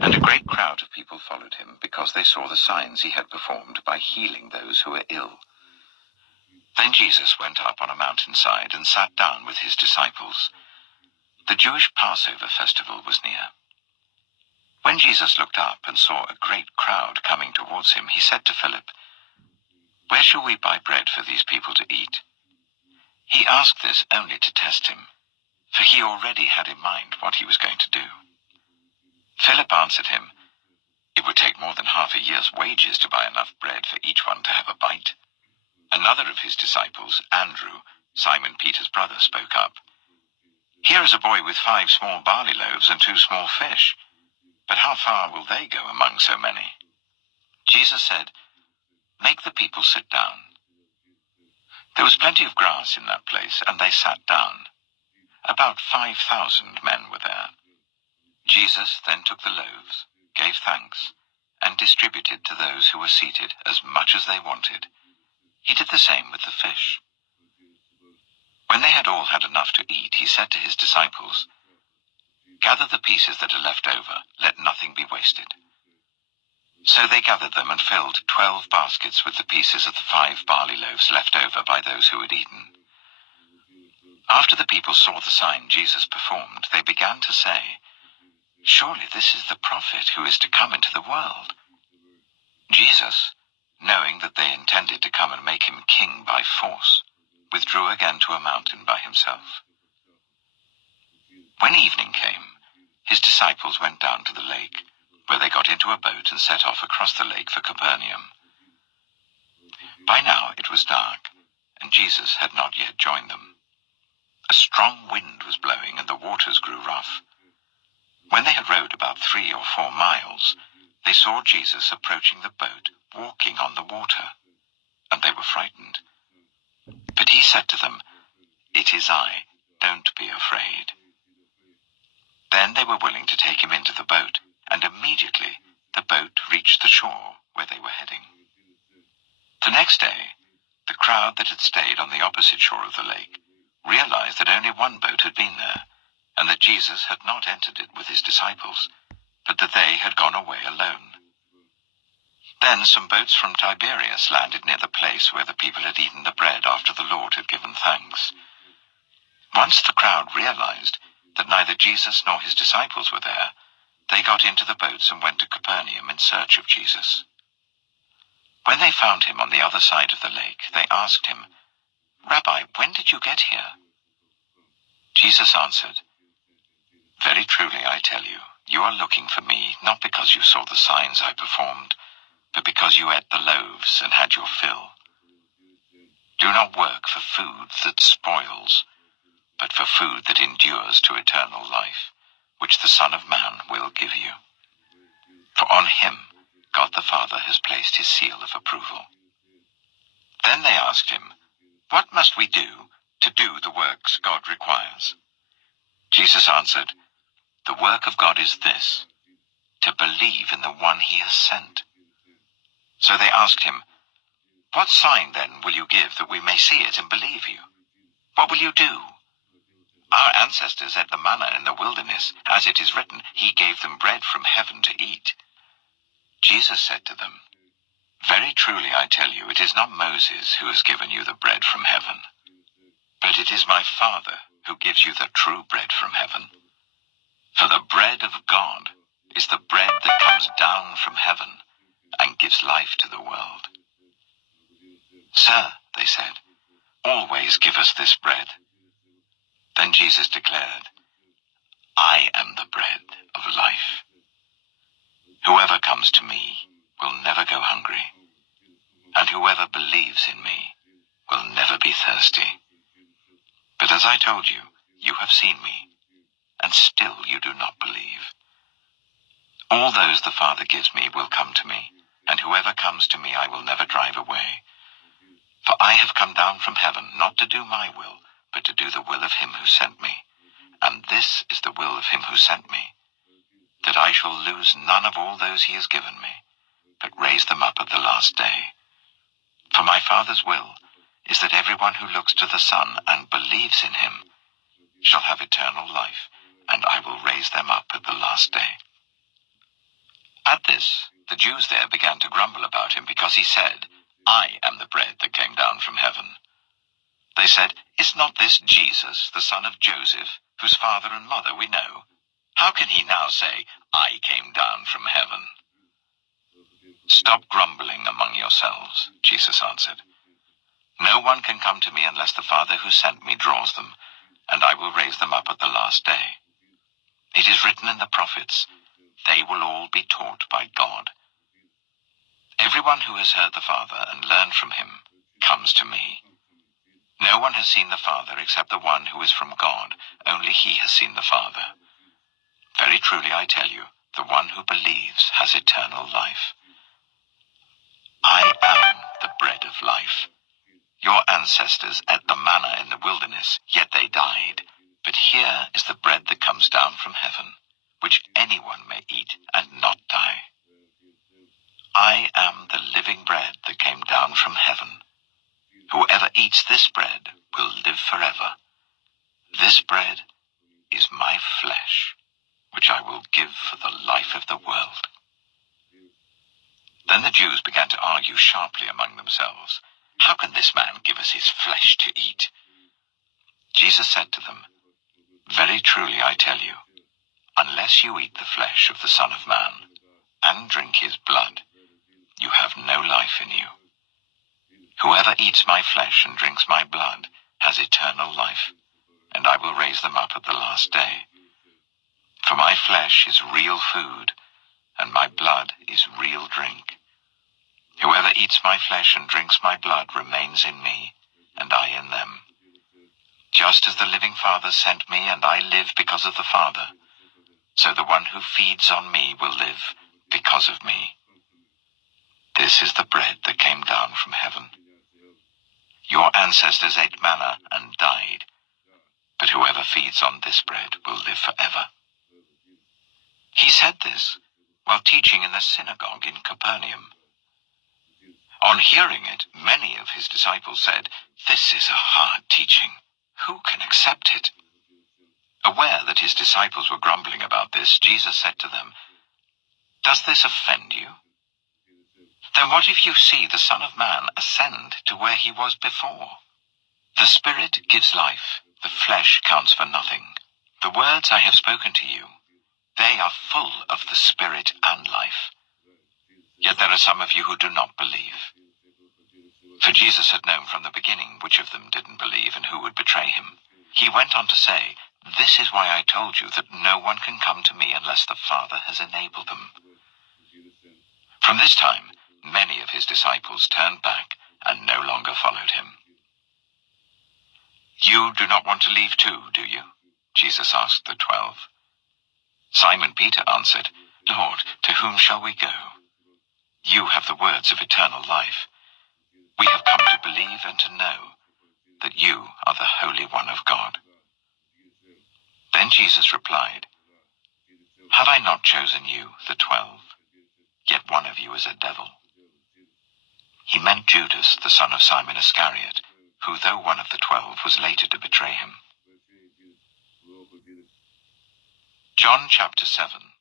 And a great crowd of people followed him, because they saw the signs he had performed by healing those who were ill. Then Jesus went up on a mountainside and sat down with his disciples. The Jewish Passover festival was near. When Jesus looked up and saw a great crowd coming towards him, he said to Philip, "Where shall we buy bread for these people to eat?" He asked this only to test him, for he already had in mind what he was going to do. Philip answered him, "It would take more than half a year's wages to buy enough bread for each one to have a bite." Another of his disciples, Andrew, Simon Peter's brother, spoke up. "Here is a boy with 5 small barley loaves and 2 small fish. But how far will they go among so many?" Jesus said, "Make the people sit down." There was plenty of grass in that place, and they sat down. About 5,000 men were there. Jesus then took the loaves, gave thanks, and distributed to those who were seated as much as they wanted. He did the same with the fish. When they had all had enough to eat, he said to his disciples, "Gather the pieces that are left over, let nothing be wasted." So they gathered them and filled 12 baskets with the pieces of the 5 barley loaves left over by those who had eaten. After the people saw the sign Jesus performed, they began to say, "Surely this is the prophet who is to come into the world." Jesus, knowing that they intended to come and make him king by force, withdrew again to a mountain by himself. When evening came, his disciples went down to the lake, where they got into a boat and set off across the lake for Capernaum. By now it was dark, and Jesus had not yet joined them. A strong wind was blowing, and the waters grew rough. When they had rowed about 3 or 4 miles, they saw Jesus approaching the boat, walking on the water, and they were frightened. But he said to them, "It is I, don't be afraid." Then they were willing to take him into the boat, and immediately the boat reached the shore where they were heading. The next day, the crowd that had stayed on the opposite shore of the lake realized that only one boat had been there, and that Jesus had not entered it with his disciples, but that they had gone away alone. Then some boats from Tiberias landed near the place where the people had eaten the bread after the Lord had given thanks. Once the crowd realized that neither Jesus nor his disciples were there, they got into the boats and went to Capernaum in search of Jesus. When they found him on the other side of the lake, they asked him, "Rabbi, when did you get here?" Jesus answered, "Very truly I tell you, you are looking for me not because you saw the signs I performed, but because you ate the loaves and had your fill. Do not work for food that spoils, but for food that endures to eternal life, which the Son of Man will give you. For on him God the Father has placed his seal of approval." Then they asked him, "What must we do to do the works God requires?" Jesus answered, "The work of God is this, to believe in the one he has sent." So they asked him, "What sign then will you give that we may see it and believe you? What will you do? Our ancestors ate the manna in the wilderness, as it is written, he gave them bread from heaven to eat." Jesus said to them, "Very truly I tell you, it is not Moses who has given you the bread from heaven, but it is my Father who gives you the true bread from heaven. For the bread of God is the bread that comes down from heaven and gives life to the world." "Sir," they said, "always give us this bread." Then Jesus declared, "I am the bread of life. Whoever comes to me will never go hungry, and whoever believes in me will never be thirsty. But as I told you, you have seen me, and still you do not believe. All those the Father gives me will come to me, and whoever comes to me I will never drive away. For I have come down from heaven not to do my will, but to do the will of him who sent me. And this is the will of him who sent me, that I shall lose none of all those he has given me, but raise them up at the last day. For my Father's will is that everyone who looks to the Son and believes in him shall have eternal life, and I will raise them up at the last day." this, the Jews there began to grumble about him because he said, "I am the bread that came down from heaven." They said, "Is not this Jesus, the son of Joseph, whose father and mother we know? How can he now say, 'I came down from heaven'?" "Stop grumbling among yourselves," Jesus answered. "No one can come to me unless the Father who sent me draws them, and I will raise them up at the last day. It is written in the prophets, 'They will all be taught by God.' Everyone who has heard the Father and learned from him comes to me. No one has seen the Father except the one who is from God. Only he has seen the Father. Very truly I tell you, the one who believes has eternal life. I am the bread of life. Your ancestors ate the manna in the wilderness, yet they died. But here is the bread that comes down from heaven, which anyone may eat and not die. I am the living bread that came down from heaven. Whoever eats this bread will live forever. This bread is my flesh, which I will give for the life of the world." Then the Jews began to argue sharply among themselves, "How can this man give us his flesh to eat?" Jesus said to them, "Very truly I tell you, unless you eat the flesh of the Son of Man and drink his blood, you have no life in you. Whoever eats my flesh and drinks my blood has eternal life, and I will raise them up at the last day. For my flesh is real food, and my blood is real drink. Whoever eats my flesh and drinks my blood remains in me, and I in them. Just as the living Father sent me, and I live because of the Father, so the one who feeds on me will live because of me. This is the bread that came down from heaven. Your ancestors ate manna and died, but whoever feeds on this bread will live forever." He said this while teaching in the synagogue in Capernaum. On hearing it, many of his disciples said, "This is a hard teaching. Who can accept it?" Aware that his disciples were grumbling about this, Jesus said to them, "Does this offend you? Then what if you see the Son of Man ascend to where he was before? The Spirit gives life, the flesh counts for nothing. The words I have spoken to you, they are full of the Spirit and life. Yet there are some of you who do not believe." For Jesus had known from the beginning which of them didn't believe and who would betray him. He went on to say, "This is why I told you that no one can come to me unless the Father has enabled them." From this time, many of his disciples turned back and no longer followed him. "You do not want to leave too, do you?" Jesus asked the 12. Simon Peter answered, "Lord, to whom shall we go? You have the words of eternal life. We have come to believe and to know that you are the Holy One of God." Then Jesus replied, "Have I not chosen you, the 12? Yet one of you is a devil." He meant Judas, the son of Simon Iscariot, who, though one of the 12, was later to betray him. John chapter 7.